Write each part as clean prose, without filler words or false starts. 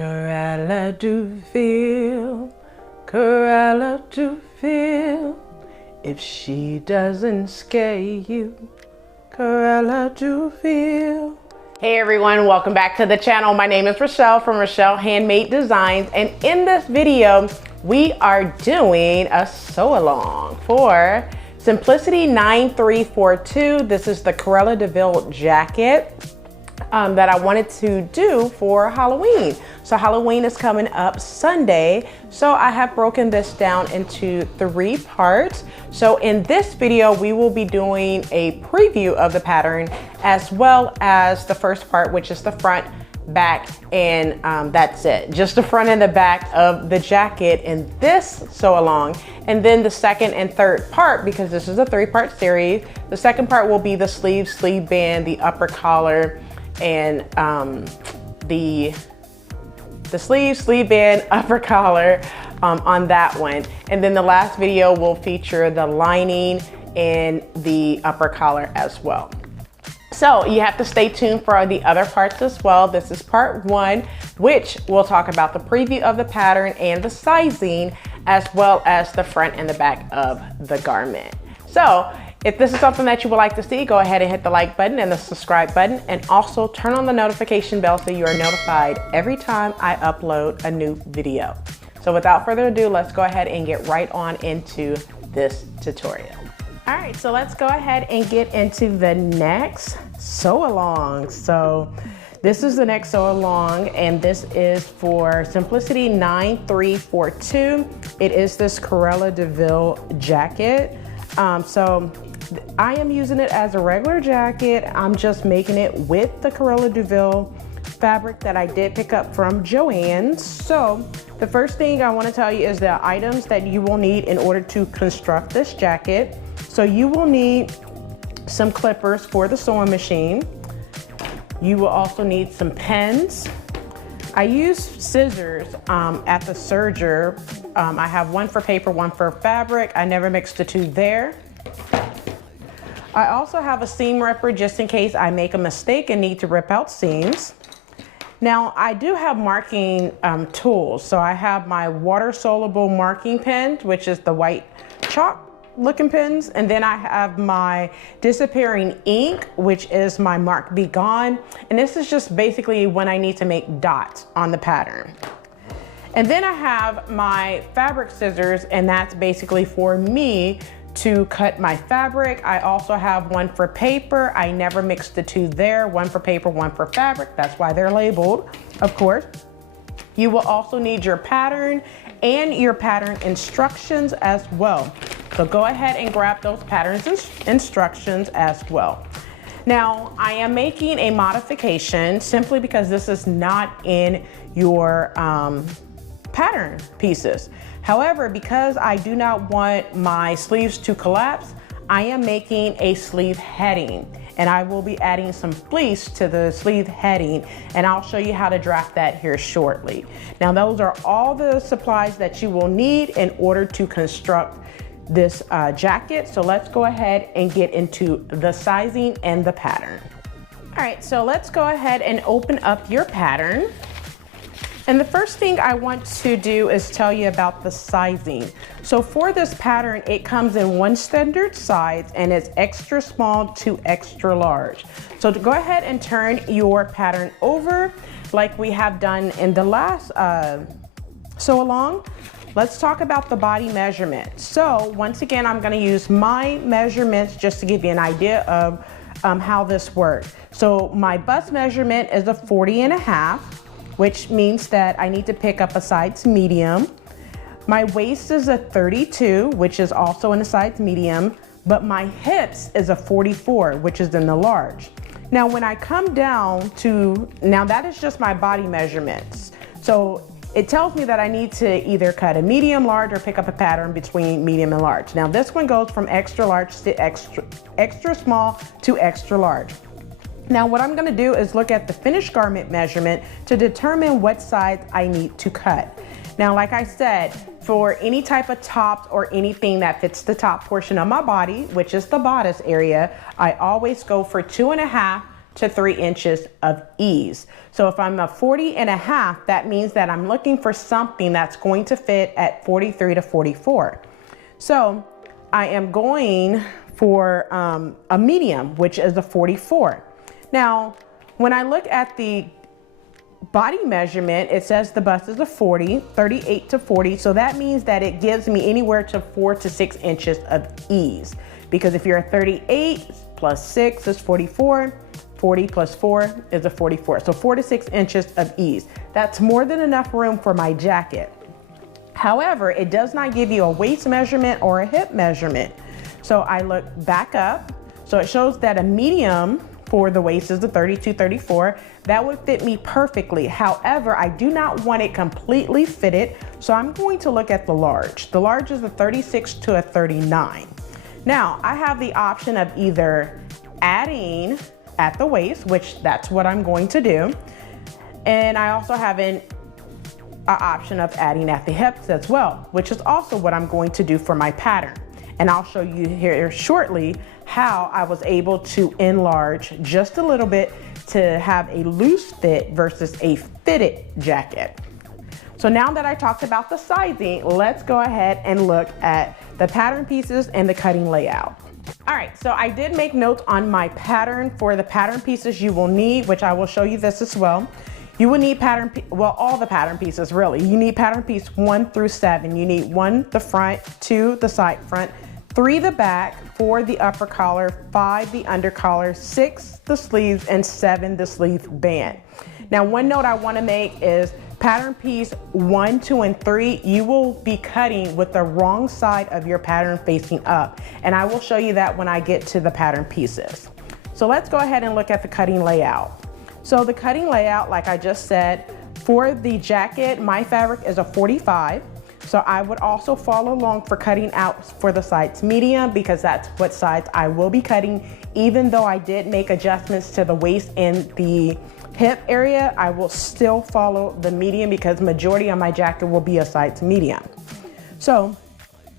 Cruella De Vil, Cruella De Vil. If she doesn't scare you, Cruella De Vil. Hey everyone, welcome back to the channel. My name is Rochelle from Rochelle.Handmade.Designs, and in this video, we are doing a sew along for Simplicity 9342. This is the Cruella De Vil jacket that I wanted to do for Halloween. So Halloween is coming up Sunday. So I have broken this down into 3 parts. So in this video, we will be doing a preview of the pattern as well as the first part, which is the front, back, and that's it. Just the front and the back of the jacket in this sew along. And then the second and third part, because this is a 3-part series, the second part will be the sleeve band, the upper collar, and the sleeve band, upper collar on that one. And then the last video will feature the lining and the upper collar as well. So you have to stay tuned for the other parts as well. This is part 1, which will talk about the preview of the pattern and the sizing, as well as the front and the back of the garment. So if this is something that you would like to see, go ahead and hit the like button and the subscribe button, and also turn on the notification bell so you are notified every time I upload a new video. So without further ado, let's go ahead and get right on into this tutorial. All right, so let's go ahead and get into the next sew along. So this is the next sew along, and this is for Simplicity 9342. It is this Cruella De Vil jacket. So I am using it as a regular jacket. I'm just making it with the Cruella De Vil fabric that I did pick up from Joann's. So the first thing I want to tell you is the items that you will need in order to construct this jacket. So you will need some clippers for the sewing machine. You will also need some pens. I use scissors at the serger. I have one for paper, one for fabric. I never mixed the two there. I also have a seam ripper just in case I make a mistake and need to rip out seams. Now I do have marking tools. So I have my water soluble marking pen, which is the white chalk looking pens, and then I have my disappearing ink, which is my Mark Be Gone, and this is just basically when I need to make dots on the pattern. And then I have my fabric scissors, and that's basically for me to cut my fabric. I also have one for paper. I never mixed the two there, one for paper, one for fabric. That's why they're labeled, of course. You will also need your pattern and your pattern instructions as well. So go ahead and grab those patterns and instructions as well. Now, I am making a modification simply because this is not in your pattern pieces. However, because I do not want my sleeves to collapse, I am making a sleeve heading, and I will be adding some fleece to the sleeve heading, and I'll show you how to draft that here shortly. Now, those are all the supplies that you will need in order to construct this jacket. So let's go ahead and get into the sizing and the pattern. All right, so let's go ahead and open up your pattern. And the first thing I want to do is tell you about the sizing. So for this pattern, it comes in 1 standard size, and it's extra small to extra large. So to go ahead and turn your pattern over like we have done in the last sew along, let's talk about the body measurement. So once again, I'm going to use my measurements just to give you an idea of how this works. So my bust measurement is a 40.5, which means that I need to pick up a size medium. My waist is a 32, which is also in a size medium, but my hips is a 44, which is in the large. Now when I come down to, now that is just my body measurements. So it tells me that I need to either cut a medium, large, or pick up a pattern between medium and large. Now this one goes from extra large to extra small to extra large. Now what I'm gonna do is look at the finished garment measurement to determine what size I need to cut. Now, like I said, for any type of tops or anything that fits the top portion of my body, which is the bodice area, I always go for 2.5 to 3 inches of ease. So if I'm a 40.5, that means that I'm looking for something that's going to fit at 43 to 44. So I am going for a medium, which is a 44. Now, when I look at the body measurement, it says the bust is a 40, 38 to 40. So that means that it gives me anywhere to 4 to 6 inches of ease. Because if you're a 38 plus 6 is 44, 40 plus 4 is a 44. So 4 to 6 inches of ease. That's more than enough room for my jacket. However, it does not give you a waist measurement or a hip measurement. So I look back up. So it shows that a medium for the waist is the 32, 34. That would fit me perfectly. However, I do not want it completely fitted. So I'm going to look at the large. The large is a 36 to a 39. Now I have the option of either adding at the waist, which that's what I'm going to do. And I also have an option of adding at the hips as well, which is also what I'm going to do for my pattern. And I'll show you here shortly how I was able to enlarge just a little bit to have a loose fit versus a fitted jacket. So now that I talked about the sizing, let's go ahead and look at the pattern pieces and the cutting layout. All right, so I did make notes on my pattern for the pattern pieces you will need, which I will show you this as well. You will need all the pattern pieces really. You need pattern piece 1 through 7. You need 1 the front, 2 the side front, 3 the back, 4 the upper collar, 5 the under collar, 6 the sleeves, and 7 the sleeve band. Now one note I want to make is pattern piece 1, 2, and 3, you will be cutting with the wrong side of your pattern facing up. And I will show you that when I get to the pattern pieces. So let's go ahead and look at the cutting layout. So the cutting layout, like I just said, for the jacket, my fabric is a 45. So I would also follow along for cutting out for the sides medium, because that's what sides I will be cutting. Even though I did make adjustments to the waist and the hip area, I will still follow the medium because majority of my jacket will be a size medium. So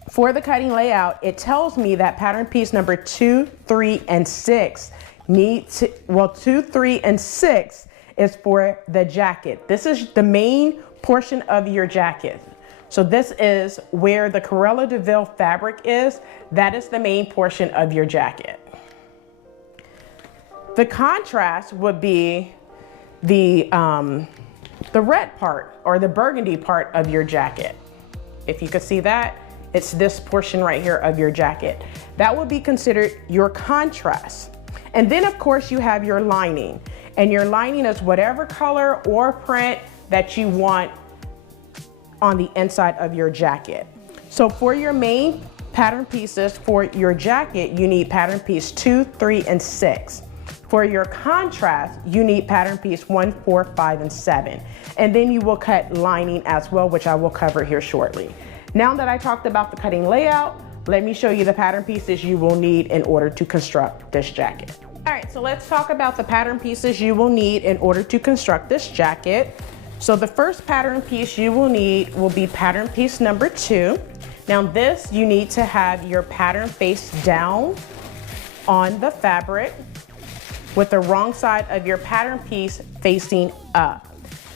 for the cutting layout, it tells me that pattern piece number 2, 3, and 6 2, 3, and 6 is for the jacket. This is the main portion of your jacket. So this is where the Cruella De Vil fabric is. That is the main portion of your jacket. The contrast would be the red part or the burgundy part of your jacket. If you could see that, it's this portion right here of your jacket. That would be considered your contrast. And then of course you have your lining, and your lining is whatever color or print that you want on the inside of your jacket. So for your main pattern pieces for your jacket, you need pattern piece 2, 3, and 6. For your contrast, you need pattern piece 1, 4, 5, and 7. And then you will cut lining as well, which I will cover here shortly. Now that I talked about the cutting layout, let me show you the pattern pieces you will need in order to construct this jacket. All right, so let's talk about the pattern pieces you will need in order to construct this jacket. So the first pattern piece you will need will be pattern piece number 2. Now this, you need to have your pattern face down on the fabric with the wrong side of your pattern piece facing up.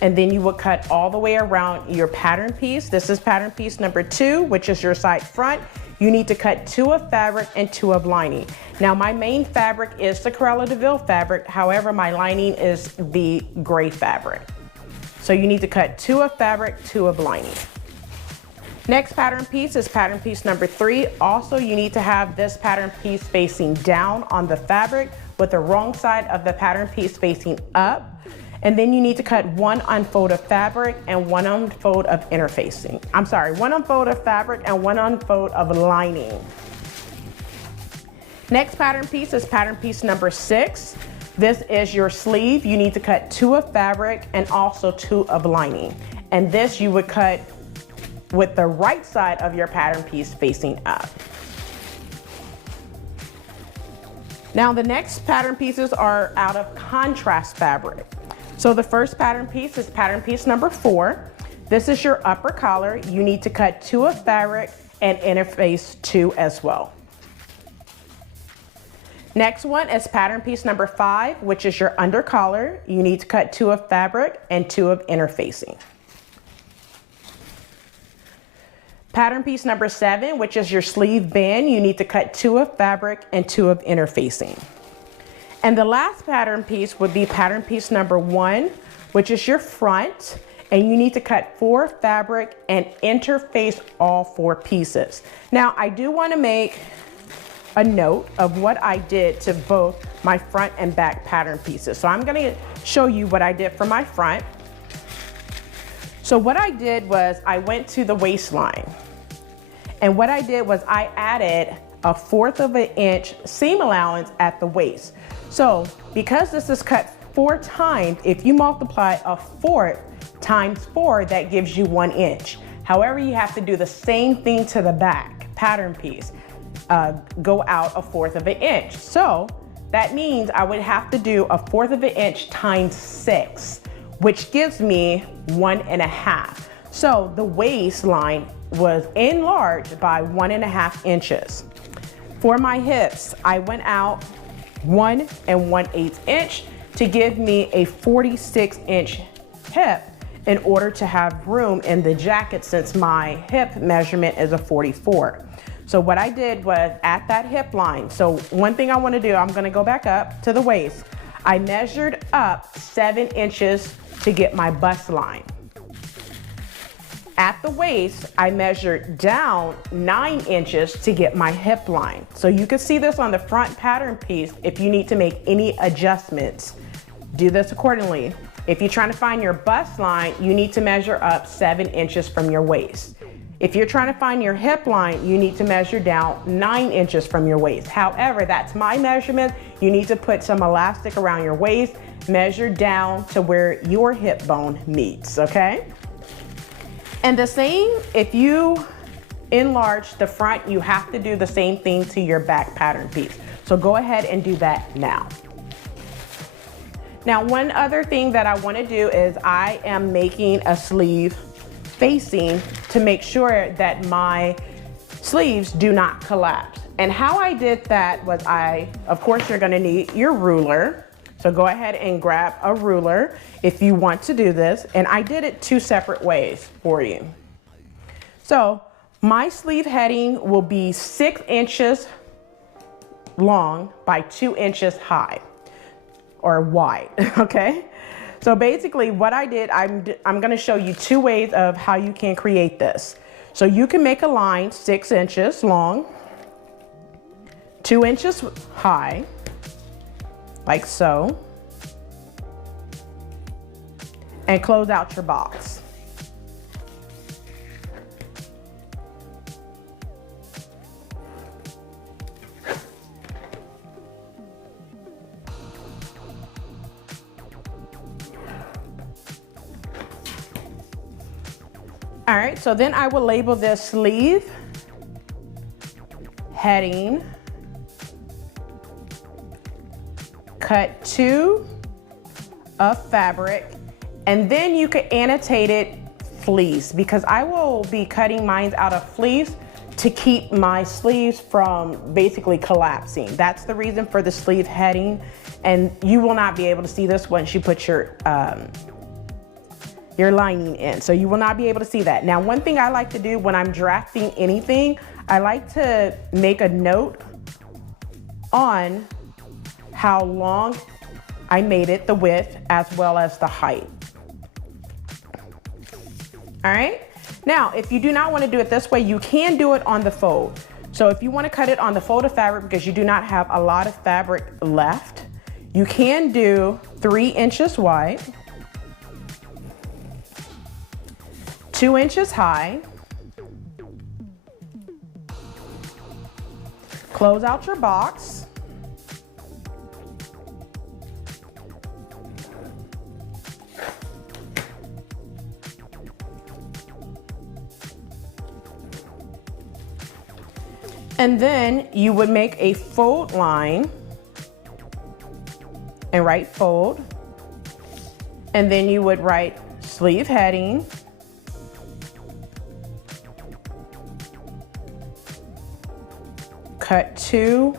And then you will cut all the way around your pattern piece. This is pattern piece number 2, which is your side front. You need to cut 2 of fabric and 2 of lining. Now my main fabric is the Cruella De Vil fabric. However, my lining is the gray fabric. So you need to cut 2 of fabric, 2 of lining. Next pattern piece is pattern piece number 3. Also, you need to have this pattern piece facing down on the fabric with the wrong side of the pattern piece facing up. And then you need to cut 1 unfold of fabric and 1 unfold of interfacing. I'm sorry, 1 unfold of fabric and 1 unfold of lining. Next pattern piece is pattern piece number 6. This is your sleeve. You need to cut 2 of fabric and also 2 of lining. And this you would cut with the right side of your pattern piece facing up. Now the next pattern pieces are out of contrast fabric. So the first pattern piece is pattern piece number 4. This is your upper collar. You need to cut 2 of fabric and interface 2 as well. Next one is pattern piece number 5, which is your under collar. You need to cut 2 of fabric and 2 of interfacing. Pattern piece number 7, which is your sleeve band. You need to cut 2 of fabric and 2 of interfacing. And the last pattern piece would be pattern piece number 1, which is your front. And you need to cut 4 fabric and interface all 4 pieces. Now, I do want to make a note of what I did to both my front and back pattern pieces. So I'm going to show you what I did for my front. So what I did was I went to the waistline, and what I did was I added a 1/4 of an inch seam allowance at the waist. So because this is cut 4 times, if you multiply a 1/4 times 4, that gives you 1 inch. However, you have to do the same thing to the back pattern piece. Go out a 1/4 of an inch. So that means I would have to do a 1/4 of an inch times 6, which gives me 1.5. So the waistline was enlarged by 1.5 inches. For my hips, I went out 1 1/8 inch to give me a 46-inch hip in order to have room in the jacket, since my hip measurement is a 44. So what I did was at that hip line, so one thing I want to do, I'm going to go back up to the waist. I measured up 7 inches to get my bust line. At the waist, I measured down 9 inches to get my hip line. So you can see this on the front pattern piece. If you need to make any adjustments, do this accordingly. If you're trying to find your bust line, you need to measure up 7 inches from your waist. If you're trying to find your hip line, you need to measure down 9 inches from your waist. However, that's my measurement. You need to put some elastic around your waist, measure down to where your hip bone meets, okay? And the same, if you enlarge the front, you have to do the same thing to your back pattern piece. So go ahead and do that now. Now, one other thing that I want to do is I am making a sleeve facing to make sure that my sleeves do not collapse. And how I did that was of course, you're going to need your ruler. So go ahead and grab a ruler if you want to do this. And I did it 2 separate ways for you. So my sleeve heading will be 6 inches long by 2 inches high or wide, okay? So basically what I did, I'm gonna show you 2 ways of how you can create this. So you can make a line 6 inches long, 2 inches high, like so, and close out your box. All right, so then I will label this sleeve, heading, cut 2 of fabric, and then you can annotate it fleece, because I will be cutting mine out of fleece to keep my sleeves from basically collapsing. That's the reason for the sleeve heading, and you will not be able to see this once you put your lining in. So you will not be able to see that. Now, one thing I like to do when I'm drafting anything, I like to make a note on how long I made it, the width, as well as the height. All right. Now, if you do not want to do it this way, you can do it on the fold. So if you want to cut it on the folded fabric because you do not have a lot of fabric left, you can do 3 inches wide, 2 inches high, close out your box, and then you would make a fold line and write fold, and then you would write sleeve heading, cut 2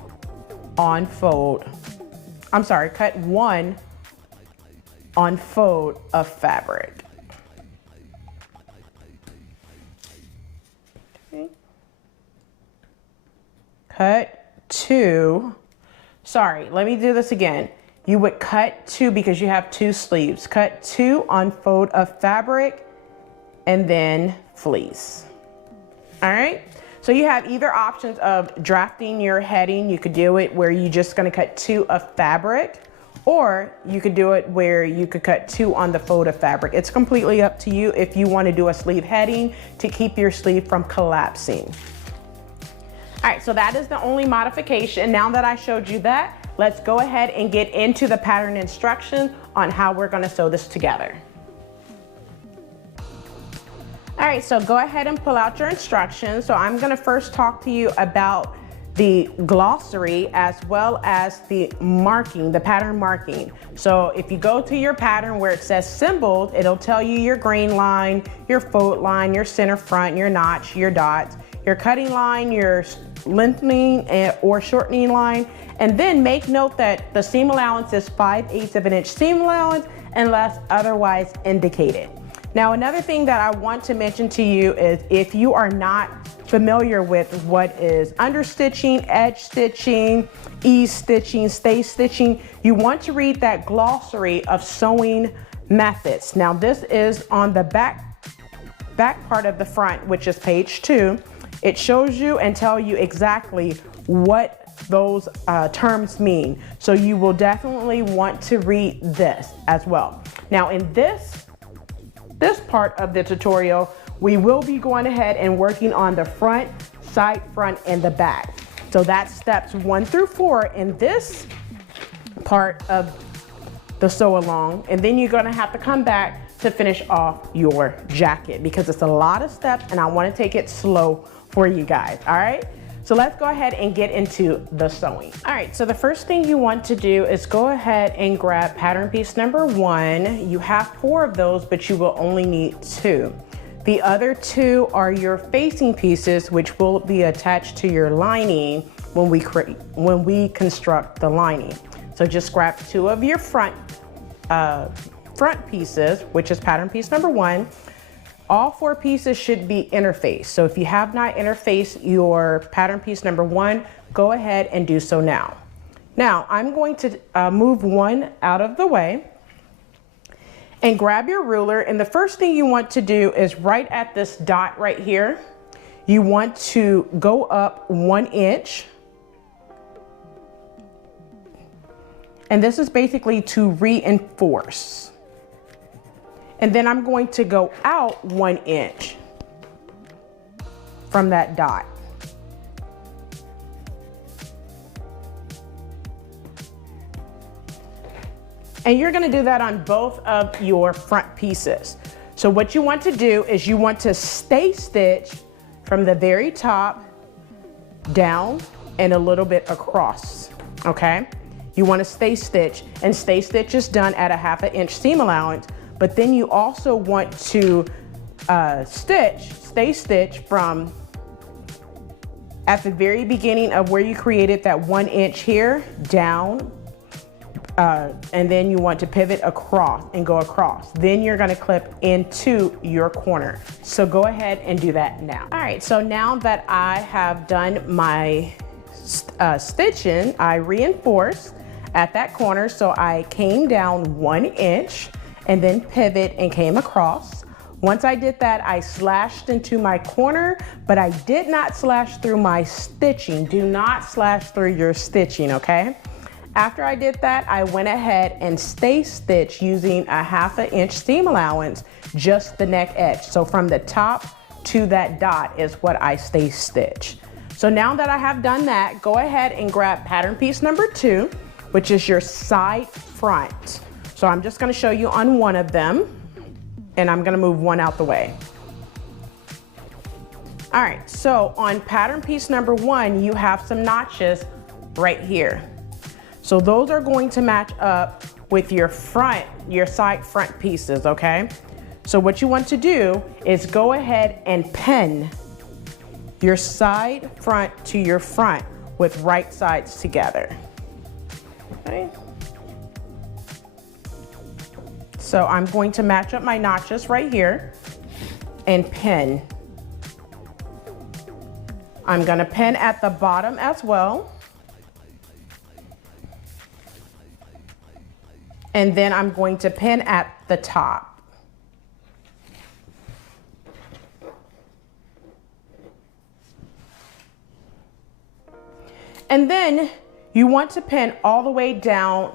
on fold. I'm sorry, cut 1 on fold of fabric. Okay. Cut 2. Sorry, let me do this again. You would cut 2 because you have 2 sleeves. Cut 2 on fold of fabric and then fleece. All right. So you have either options of drafting your heading. You could do it where you're just going to cut 2 of fabric, or you could do it where you could cut 2 on the fold of fabric. It's completely up to you if you want to do a sleeve heading to keep your sleeve from collapsing. All right, so that is the only modification. Now that I showed you that, let's go ahead and get into the pattern instructions on how we're going to sew this together. All right, so go ahead and pull out your instructions. So I'm gonna first talk to you about the glossary as well as the marking, the pattern marking. So if you go to your pattern where it says symbols, it'll tell you your grain line, your fold line, your center front, your notch, your dots, your cutting line, your lengthening or shortening line. And then make note that the seam allowance is 5/8 of an inch seam allowance unless otherwise indicated. Now, another thing that I want to mention to you is if you are not familiar with what is understitching, edge stitching, ease stitching, stay stitching, you want to read that glossary of sewing methods. Now, this is on the back part of the front, which is page 2. It shows you and tell you exactly what those terms mean. So you will definitely want to read this as well. Now, in this part of the tutorial, we will be going ahead and working on the front, side front, and the back. So that's steps 1 through 4 in this part of the sew along. And then you're gonna have to come back to finish off your jacket because it's a lot of steps and I wanna take it slow for you guys, all right? So let's go ahead and get into the sewing. All right, so the first thing you want to do is go ahead and grab pattern piece number 1. You have 4 of those, but you will only need 2. The other 2 are your facing pieces, which will be attached to your lining when we construct the lining. So just grab 2 of your front pieces, which is pattern piece number 1. All 4 pieces should be interfaced. So if you have not interfaced your pattern piece number 1, go ahead and do so now. Now I'm going to move 1 out of the way and grab your ruler. And the first thing you want to do is right at this dot right here, you want to go up 1 inch. And this is basically to reinforce. And then I'm going to go out 1 inch from that dot. And you're gonna do that on both of your front pieces. So what you want to do is you want to stay stitch from the very top down and a little bit across, okay? You wanna stay stitch, and stay stitch is done at a 1/2 inch seam allowance. But then you also want to stay stitch from at the very beginning of where you created that 1 inch here down, and then you want to pivot across and go across. Then you're gonna clip into your corner. So go ahead and do that now. All right, so now that I have done my stitching, I reinforced at that corner. So I came down 1 inch and then pivot and came across. Once I did that, I slashed into my corner, but I did not slash through my stitching. Do not slash through your stitching, okay? After I did that, I went ahead and stay stitch using a 1/2 inch seam allowance, just the neck edge. So from the top to that dot is what I stay stitch. So now that I have done that, go ahead and grab pattern piece number 2, which is your side front. So I'm just gonna show you on one of them, and I'm gonna move 1 out the way. All right, so on pattern piece number 1, you have some notches right here. So those are going to match up with your side front pieces, okay? So what you want to do is go ahead and pin your side front to your front with right sides together. Okay. So I'm going to match up my notches right here and pin. I'm gonna pin at the bottom as well. And then I'm going to pin at the top. And then you want to pin all the way down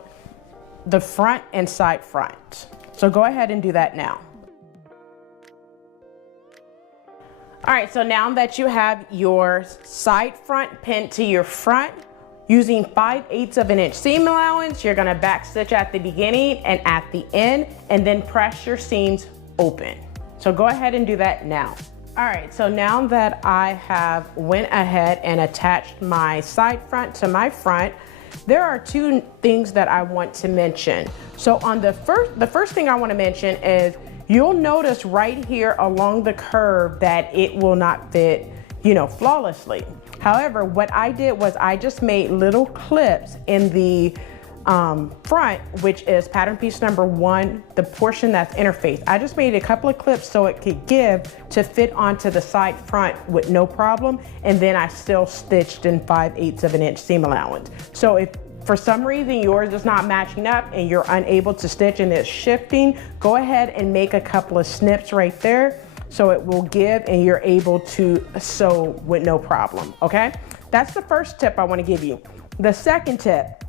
the front and side front. So go ahead and do that now. All right, so now that you have your side front pinned to your front, using 5/8 of an inch seam allowance, you're gonna back stitch at the beginning and at the end, and then press your seams open. So go ahead and do that now. All right, so now that I have went ahead and attached my side front to my front, there are two things that I want to mention. So on the first thing I want to mention is you'll notice right here along the curve that it will not fit, you know, flawlessly. However, what I did was I just made little clips in the front, which is pattern piece number 1, the portion that's interfaced. I just made a couple of clips so it could give to fit onto the side front with no problem, and then I still stitched in 5/8 of an inch seam allowance. So if for some reason yours is not matching up and you're unable to stitch and it's shifting, go ahead and make a couple of snips right there so it will give and you're able to sew with no problem, okay? That's the first tip I want to give you. The second tip,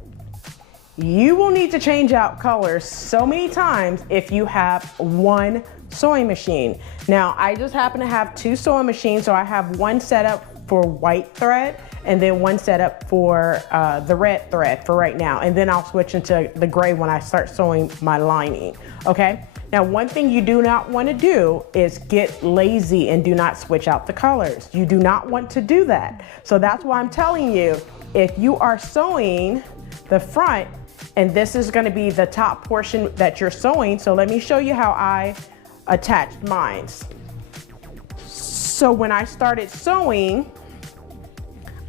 you will need to change out colors so many times if you have one sewing machine. Now, I just happen to have 2 sewing machines, so I have one set up for white thread and then one set up for the red thread for right now. And then I'll switch into the gray when I start sewing my lining, okay? Now, one thing you do not want to do is get lazy and do not switch out the colors. You do not want to do that. So that's why I'm telling you, if you are sewing the front, and this is going to be the top portion that you're sewing, so let me show you how I attached mine. So when I started sewing,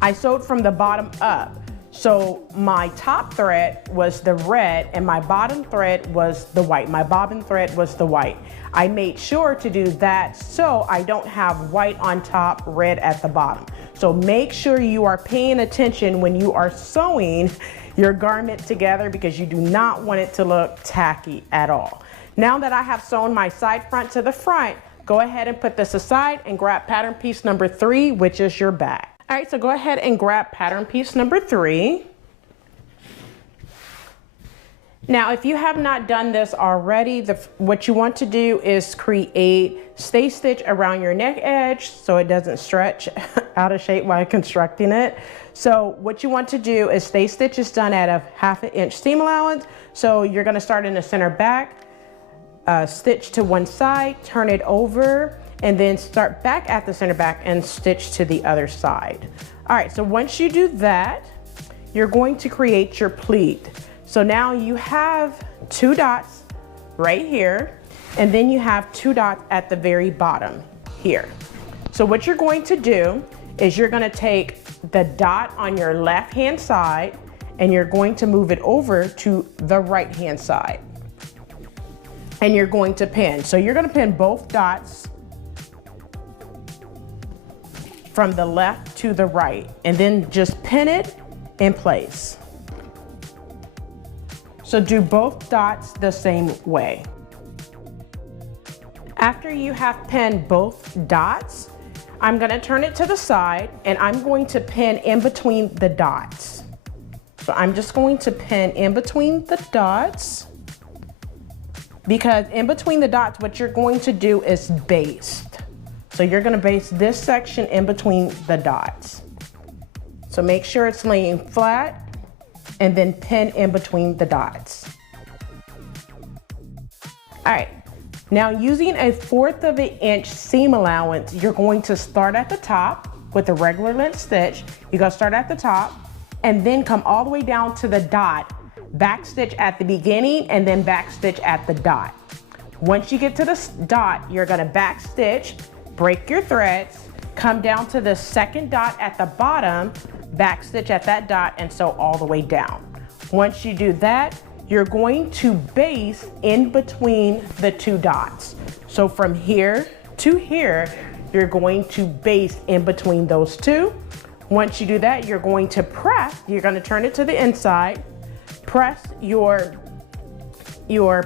I sewed from the bottom up. So my top thread was the red and my bottom thread was the white. My bobbin thread was the white. I made sure to do that so I don't have white on top, red at the bottom. So make sure you are paying attention when you are sewing your garment together because you do not want it to look tacky at all. Now that I have sewn my side front to the front, go ahead and put this aside and grab pattern piece number 3, which is your back. All right, so go ahead and grab pattern piece number 3. Now, if you have not done this already, what you want to do is create stay stitch around your neck edge so it doesn't stretch out of shape while constructing it. So what you want to do is stay stitch is done at a 1/2 inch seam allowance. So you're gonna start in the center back, stitch to one side, turn it over, and then start back at the center back and stitch to the other side. All right, so once you do that, you're going to create your pleat. So now you have 2 dots right here, and then you have 2 dots at the very bottom here. So what you're going to do is you're gonna take the dot on your left-hand side and you're going to move it over to the right-hand side. And you're going to pin. So you're gonna pin both dots from the left to the right, and then just pin it in place. So do both dots the same way. After you have pinned both dots, I'm gonna turn it to the side and I'm going to pin in between the dots. So I'm just going to pin in between the dots because in between the dots, what you're going to do is baste. So you're gonna baste this section in between the dots. So make sure it's laying flat and then pin in between the dots. All right, now using a 1/4 of an inch seam allowance, you're going to start at the top with a regular length stitch. You're gonna start at the top and then come all the way down to the dot, back stitch at the beginning and then back stitch at the dot. Once you get to the dot, you're gonna back stitch, break your threads, come down to the second dot at the bottom, back stitch at that dot and sew all the way down. Once you do that, you're going to baste in between the two dots. So from here to here, you're going to baste in between those two. Once you do that, you're going to press, you're going to turn it to the inside, press your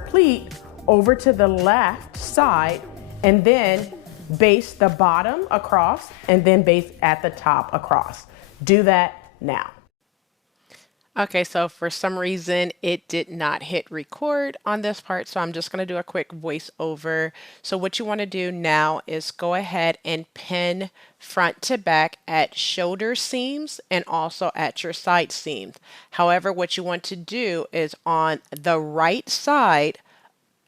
pleat over to the left side, and then baste the bottom across, and then baste at the top across. Do that now. Okay, so for some reason it did not hit record on this part, so I'm just going to do a quick voiceover. So what you want to do now is go ahead and pin front to back at shoulder seams and also at your side seams. However, what you want to do is on the right side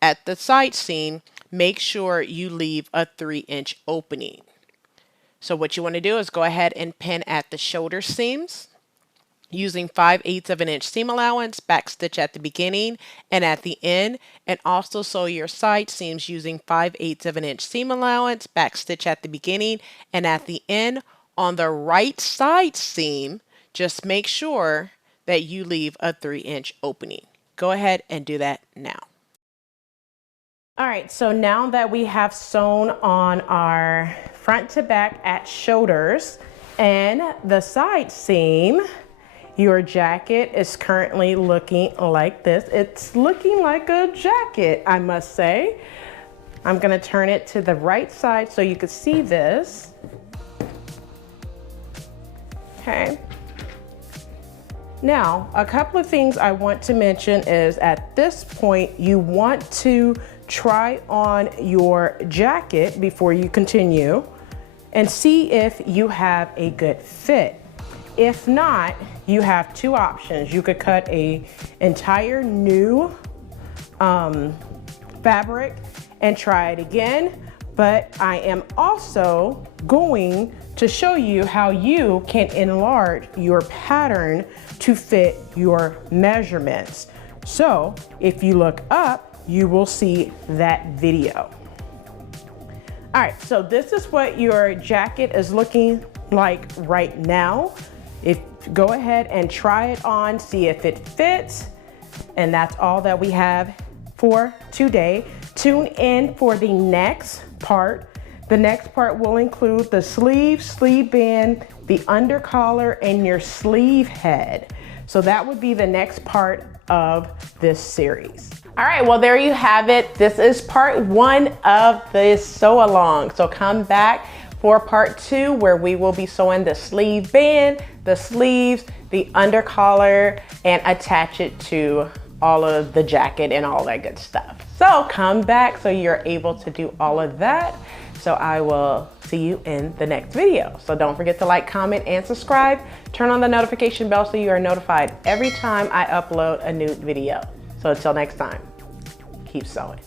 at the side seam, make sure you leave a 3-inch opening. So what you want to do is go ahead and pin at the shoulder seams using 5/8 of an inch seam allowance, back stitch at the beginning and at the end, and also sew your side seams using 5/8 of an inch seam allowance, back stitch at the beginning and at the end. On the right side seam, just make sure that you leave a 3-inch opening. Go ahead and do that now. All right, so now that we have sewn on our front to back at shoulders and the side seam, your jacket is currently looking like this. It's looking like a jacket, I must say. I'm gonna turn it to the right side so you can see this. Okay. Now, a couple of things I want to mention is at this point, you want to try on your jacket before you continue and see if you have a good fit. If not, you have two options. You could cut an entire new fabric and try it again, but I am also going to show you how you can enlarge your pattern to fit your measurements. So if you look up, you will see that video. All right, so this is what your jacket is looking like right now. Go ahead and try it on, see if it fits. And that's all that we have for today. Tune in for the next part. The next part will include the sleeve, sleeve band, the undercollar, and your sleeve head. So that would be the next part of this series. All right, well, there you have it. This is part 1 of this sew along. So come back for part 2, where we will be sewing the sleeve band, the sleeves, the undercollar, and attach it to all of the jacket and all that good stuff. So come back so you're able to do all of that. So I will see you in the next video. So don't forget to like, comment, and subscribe. Turn on the notification bell so you are notified every time I upload a new video. So until next time, keep sewing.